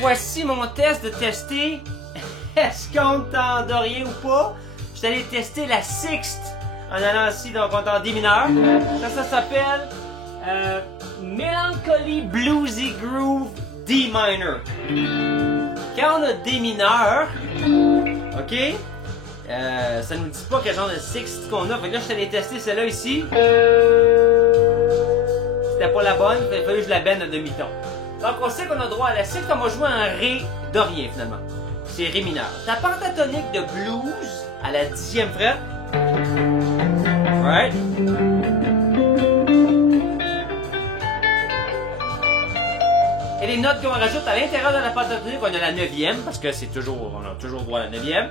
Voici mon test de tester est-ce qu'on est en Dorier ou pas. Je suis allé tester la sixth en allant ici, donc on est en D mineur. Ça s'appelle Melancholy Bluesy Groove D minor. Quand on a D mineur, ok, ça nous dit pas quel genre de sixth qu'on a. Fait que là, je suis allé tester celle-là ici. C'était pas la bonne, il a fallu que je la benne à demi-ton. Donc on sait qu'on a droit à la sixth, on va jouer un Ré Dorien finalement. C'est Ré mineur. Ta pentatonique de blues à la 10e fret. Right? Et les notes qu'on rajoute à l'intérieur de la pentatonique, on a la 9e, parce que c'est toujours, on a toujours droit à la 9e.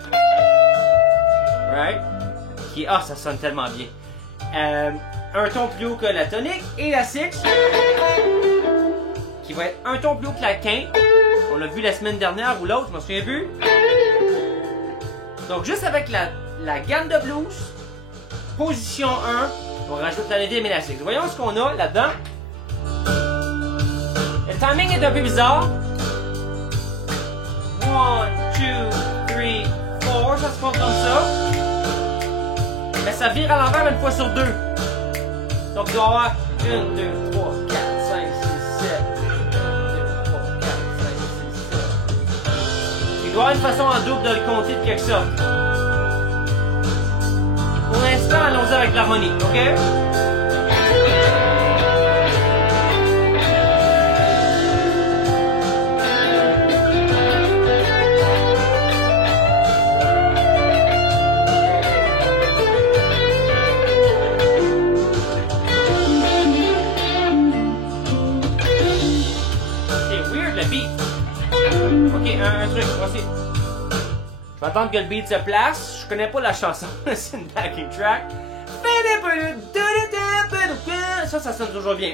Right? Qui, ah, ça sonne tellement bien. Un ton plus haut que la tonique et la sixth. Qui va être un ton plus haut que la quinte. On l'a vu la semaine dernière ou l'autre, je m'en souviens plus. Donc juste avec la gamme de blues, position 1, on rajoute la 9e et la 6. Voyons ce qu'on a là-dedans. Le timing est un peu bizarre. 1, 2, 3, 4, ça se compte comme ça. Mais ça vire à l'envers une fois sur 2. Donc il doit y avoir 1, 2, 3, 4, 5, 6, 7. Il doit y avoir une façon en double de le compter de quelque sorte. Pour l'instant, allons-y avec l'harmonie, ok? C'est weird le beat. Ok, un truc, voici. Je vais attendre que le beat se place. Je connais pas la chanson, c'est une backing track. Ça sonne toujours bien.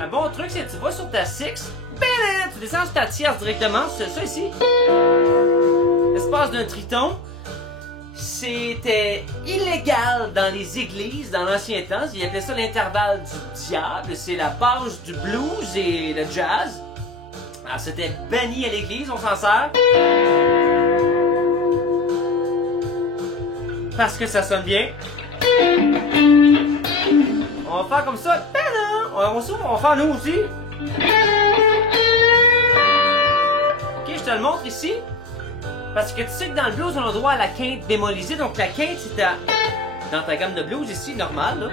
Un bon truc, c'est que tu vas sur ta sixth, tu descends sur ta tierce directement, c'est ça ici. L'espace d'un triton. C'était illégal dans les églises dans l'ancien temps. Ils appelaient ça l'intervalle du diable. C'est la base du blues et le jazz. Alors c'était banni à l'église, on s'en sert. Parce que ça sonne bien. On va faire comme ça. On va faire nous aussi. Ok, je te le montre ici. Parce que tu sais que dans le blues, on a droit à la quinte bémolisée. Donc la quinte, c'est dans ta gamme de blues ici, normale. Là.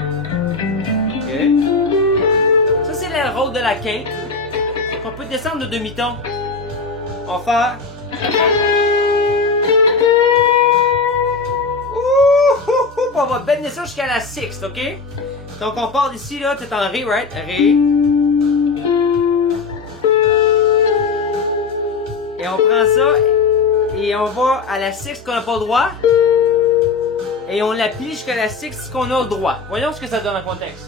Ok. Ça, c'est le rôle de la quinte. Donc on peut descendre de demi-ton. On va faire... On va baigner ça jusqu'à la sixth, ok? Donc on part d'ici, là, t'es en Ré, right? Ré. Et on prend ça, et on va à la sixth qu'on n'a pas le droit. Et on l'applique jusqu'à la sixth qu'on a le droit. Voyons ce que ça donne en contexte.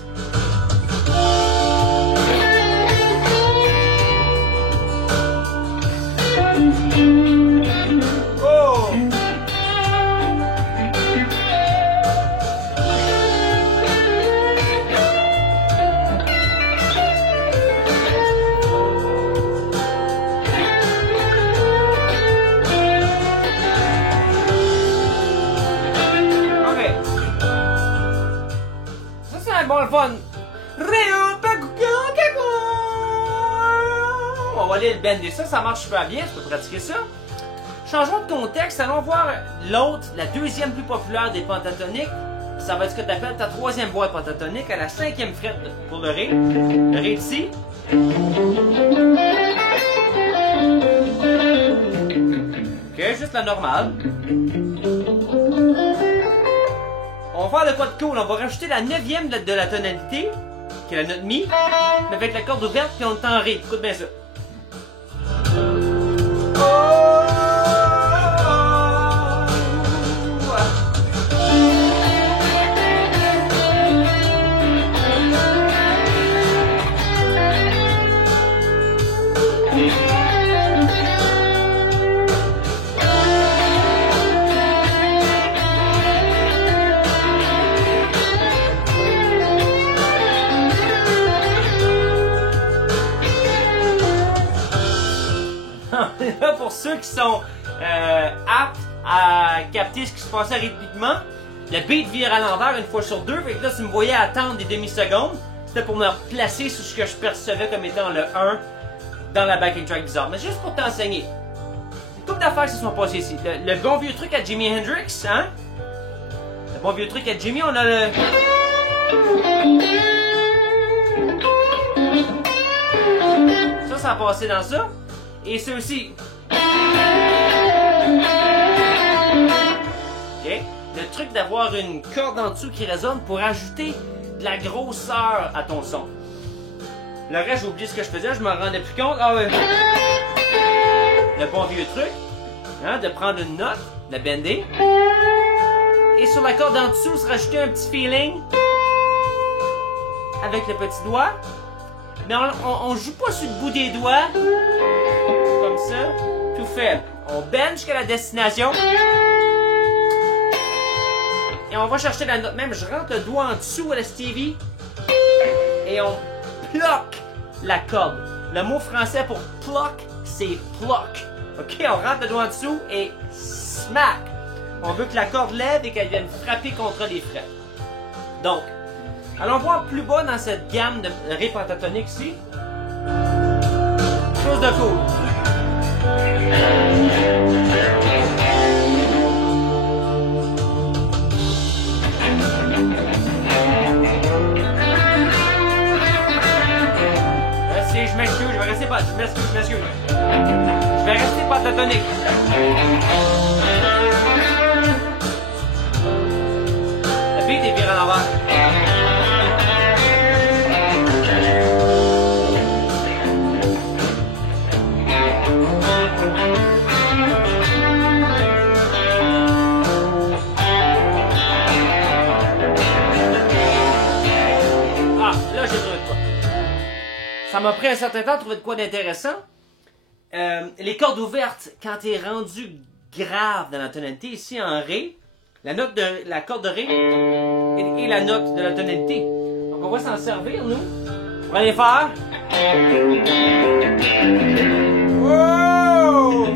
Oh! Bon, le fun. On va aller le bender. Ça marche super bien. Tu peux pratiquer ça. Changeons de contexte. Allons voir l'autre, la deuxième plus populaire des pentatoniques. Ça va être ce que tu appelles ta troisième boîte pentatonique à la 5e fret pour le Ré. Le Ré ici. Ok, juste juste la normale. On va faire de quoi de cool. On va rajouter la 9e de la tonalité, qui est la note Mi, mais avec la corde ouverte, puis on est en Ré. Écoute bien ça. Pour ceux qui sont aptes à capter ce qui se passait rythmiquement, le beat vire à l'envers une fois sur deux, fait que là, si vous me voyez attendre des demi-secondes, c'était pour me replacer sur ce que je percevais comme étant le 1 dans la backing track bizarre. Mais juste pour t'enseigner. Une couple d'affaires qui se sont passées ici. Le bon vieux truc à Jimi Hendrix, hein? Le bon vieux truc à Jimi, on a le... Ça a passé dans ça. Et ça aussi. Okay. Le truc d'avoir une corde en dessous qui résonne pour ajouter de la grosseur à ton son. Le reste, j'ai oublié ce que je faisais, je me rendais plus compte. Ah ouais. Le bon vieux truc, hein, de prendre une note, de la bender. Et sur la corde en dessous, se rajouter un petit feeling avec le petit doigt. Mais on joue pas sur le bout des doigts. Comme ça, tout faible. On bend jusqu'à la destination. Et on va chercher la note même. Je rentre le doigt en dessous à la Stevie. Et on bloque la corde. Le mot français pour pluck, c'est pluck. Ok, on rentre le doigt en dessous et smack. On veut que la corde lève et qu'elle vienne frapper contre les frettes. Donc, allons voir plus bas dans cette gamme de Ré pentatonique ici. Chose de cool. Je m'excuse, je vais rester pas. Je m'excuse. Je vais rester pentatonique. Le beat est viré à l'envers. Ça m'a pris un certain temps de trouver de quoi d'intéressant. Les cordes ouvertes, quand tu es rendu grave dans la tonalité, ici en Ré, la note de la corde de Ré et la note de la tonalité. Donc on va s'en servir, nous, pour aller faire. Wow!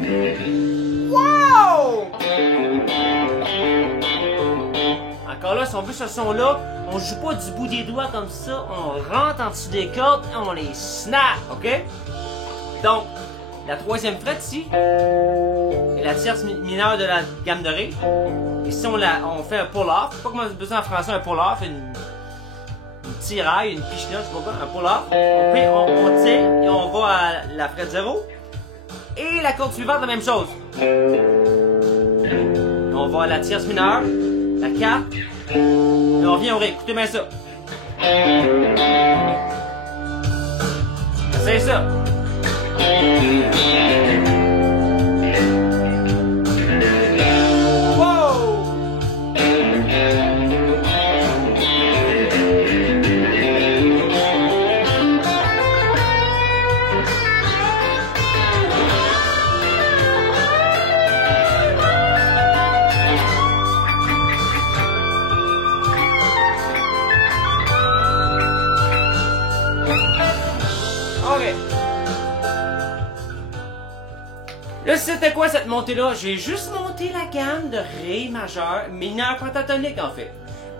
Wow! Encore là, si on veut ce son-là, on joue pas du bout des doigts comme ça, on rentre en dessous des cordes et on les snap, ok? Donc, la troisième frette ici est la tierce mineure de la gamme de Ré. Ici, on fait un pull-off. Je sais pas comment on dit en français un pull-off, une tiraille, une pichenote, je sais pas quoi, un pull-off. On tire et on va à la frette 0. Et la corde suivante, la même chose. On va à la tierce mineure, la 4. Et on revient au Ré. Écoutez bien ça. C'est ça. Wow! Là, c'était quoi cette montée-là? J'ai juste monté la gamme de Ré majeur, mineur pentatonique en fait.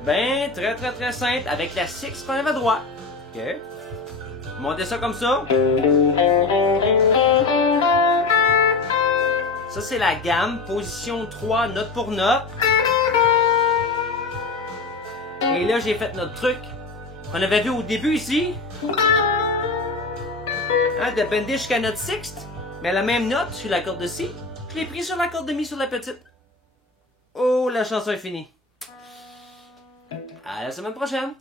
Ben, très simple, avec la 6 qu'on avait droit. Ok. Montez ça comme ça. Ça, c'est la gamme, position 3, note pour note. Et là, j'ai fait notre truc qu'on avait vu au début ici. Hein, de bender jusqu'à note 6. Mais la même note sur la corde de Si. Je l'ai pris sur la corde de mi sur la petite. Oh, la chanson est finie. À la semaine prochaine.